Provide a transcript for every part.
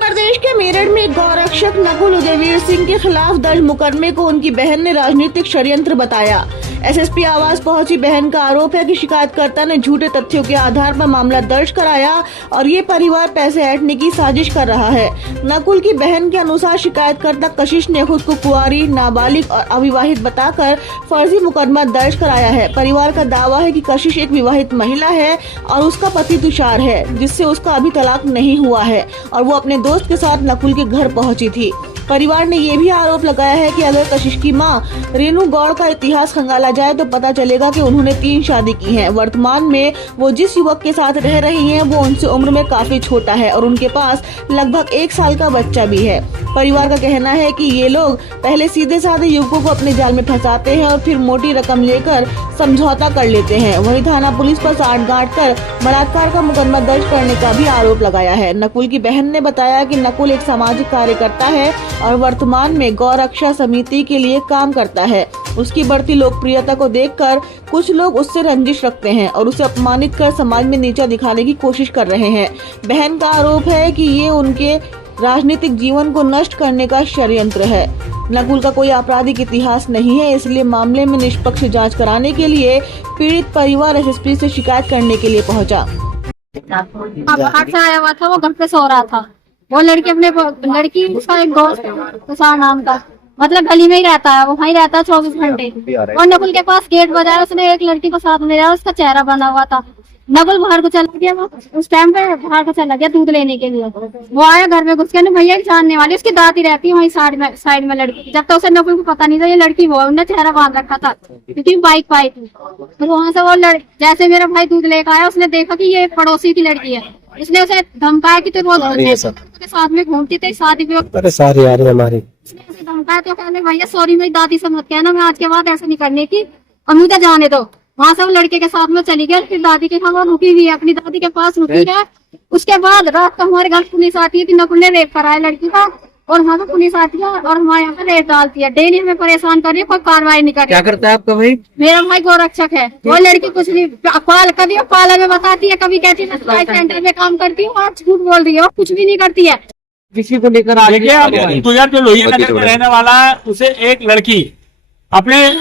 प्रदेश के मेरठ में गौरक्षक नकुल उदयवीर सिंह के खिलाफ दर्ज मुकदमे को उनकी बहन ने राजनीतिक षड्यंत्र बताया। एसएसपी आवास पहुंची बहन का आरोप है कि शिकायतकर्ता ने झूठे तथ्यों के आधार पर मामला दर्ज कराया और ये परिवार पैसे ऐंठने की साजिश कर रहा है। नकुल की बहन के अनुसार शिकायतकर्ता कशिश ने खुद को कुंवारी, नाबालिग और अविवाहित बताकर फर्जी मुकदमा दर्ज कराया है। परिवार का दावा है कि कशिश एक विवाहित महिला है और उसका पति तुषार है, जिससे उसका अभी तलाक नहीं हुआ है और वो अपने दोस्त के साथ नकुल के घर पहुंची थी। परिवार ने ये भी आरोप लगाया है कि अगर कशिश की मां रेणु गौड़ का इतिहास खंगाला जाए तो पता चलेगा कि उन्होंने 3 शादी की हैं। वर्तमान में वो जिस युवक के साथ रह रही हैं वो उनसे उम्र में काफी छोटा है और उनके पास लगभग 1 साल का बच्चा भी है। परिवार का कहना है कि ये लोग पहले सीधे साधे युवकों को अपने जाल में फंसाते हैं और फिर मोटी रकम लेकर समझौता कर लेते हैं। वहीं थाना पुलिस पर साठगांठ कर बलात्कार का मुकदमा दर्ज करने का भी आरोप लगाया है। नकुल की बहन ने बताया कि नकुल एक सामाजिक कार्यकर्ता है और वर्तमान में गौरक्षा समिति के लिए काम करता है। उसकी बढ़ती लोकप्रियता को देखकर कुछ लोग उससे रंजिश रखते हैं और उसे अपमानित कर समाज में नीचा दिखाने की कोशिश कर रहे हैं। बहन का आरोप है कि ये उनके राजनीतिक जीवन को नष्ट करने का षड्यंत्र है। नकुल का कोई आपराधिक इतिहास नहीं है, इसलिए मामले में निष्पक्ष जांच कराने के लिए पीड़ित परिवार एसएसपी से शिकायत करने के लिए पहुंचा। बाहर से आया हुआ था, वो घर पे सो रहा था। वो लड़की लड़की उसका एक दोस्त तुषार नाम का, मतलब गली में ही रहता है, वो वहीं रहता है 24 घंटे। और नकुल के पास गेट बजाया, उसने एक लड़की को साथ में लिया, उसका चेहरा बना हुआ था। नकुल बाहर को चला गया, वो उस टाइम पे बाहर को चला गया दूध लेने के लिए। वो आया घर में घुस के, भैया जानने वाली उसकी दादी रहती है वहीं साइड में लड़की। जब तक उसे नकुल को पता नहीं था ये लड़की वो, उन्होंने चेहरा बांध रखा था क्योंकि बाइक पाई थी। फिर वहां से वो जैसे मेरा भाई दूध लेकर आया, उसने देखा कि ये पड़ोसी की लड़की है। उसने उसे धमकाया कि तू रोज के साथ में घूमती थी शादी में, सारी आ रही है हमारी। उसने उसे धमकाया तो कहने भैया सॉरी मेरी दादी से मत कहना, मैं आज के बाद ऐसा नहीं करने की और मुझे जाने दो। वहां से वो लड़के के साथ में चली गई। फिर दादी के यहाँ रुकी हुई है, अपनी दादी के पास रुकी है। उसके बाद रात को हमारे घर पुलिस आती है कि नकुल ने रेप कराया लड़की का, और वहाँ पे पुलिस आती है और हमारे यहाँ पे रेप डालती है। डेली हमें परेशान कर रही है, कोई कार्रवाई नहीं कर रही। क्या करता है आपका भाई? मेरा भाई गौरक्षक है। वो लड़की कुछ नहीं, कभी पार्लर में बताती है, कभी कहती है सिलाई सेंटर में काम करती हूँ, और झूठ बोल रही है, कुछ भी नहीं करती है। किसी को लेकर आ देखिए, जो लोहिया नगर में रहने वाला है, उसे एक लड़की अपने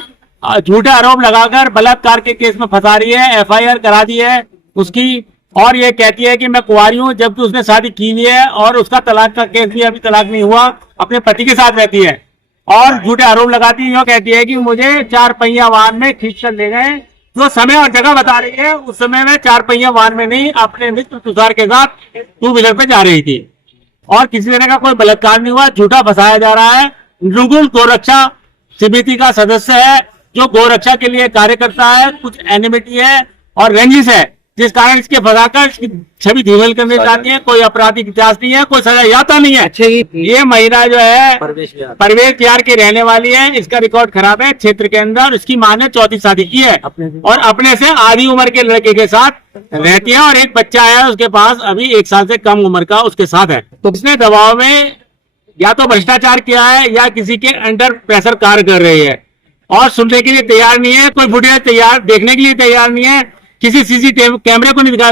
झूठे आरोप लगाकर बलात्कार के केस में फंसा रही है। एफआईआर करा दी है उसकी, और ये कहती है कि मैं कुंवारी हूँ, जबकि उसने शादी की हुई है और उसका तलाक का केस भी अभी तलाक नहीं हुआ, अपने पति के साथ रहती है और झूठे आरोप लगाती है। कहती है कि मुझे 4 पहिया वाहन में खींच कर ले गए। जो समय और जगह बता रही है, उस समय में 4 पहिया वाहन में नहीं, अपने मित्र तुषार के साथ 2 व्हीलर पे जा रही थी और किसी तरह का कोई बलात्कार नहीं हुआ। झूठा फंसाया जा रहा है। नकुल गौरक्षा समिति का सदस्य है, जो गौरक्षा के लिए कार्य करता है। कुछ एनिमिटी है और रंजिश है, जिस कारण इसके फंसाकर इसकी छवि धूमिल करने चाहती है। कोई आपराधिक इतिहास नहीं है, कोई सजा याता नहीं है। ये महिला जो है परवेश बिहार की रहने वाली है। इसका रिकॉर्ड खराब है क्षेत्र के अंदर। इसकी मां ने 34 शादी की है और अपने से आधी उम्र के लड़के के साथ रहती है और एक बच्चा है उसके पास, अभी 1 साल से कम उम्र का उसके साथ है। तो इसने दबाव में या तो भ्रष्टाचार किया है या किसी के अंडर प्रेशर कार्य कर रही है और सुनने के लिए तैयार नहीं है, कोई फुटेज तैयार देखने के लिए तैयार नहीं है, किसी सीसीटीवी कैमरे को नहीं दिखा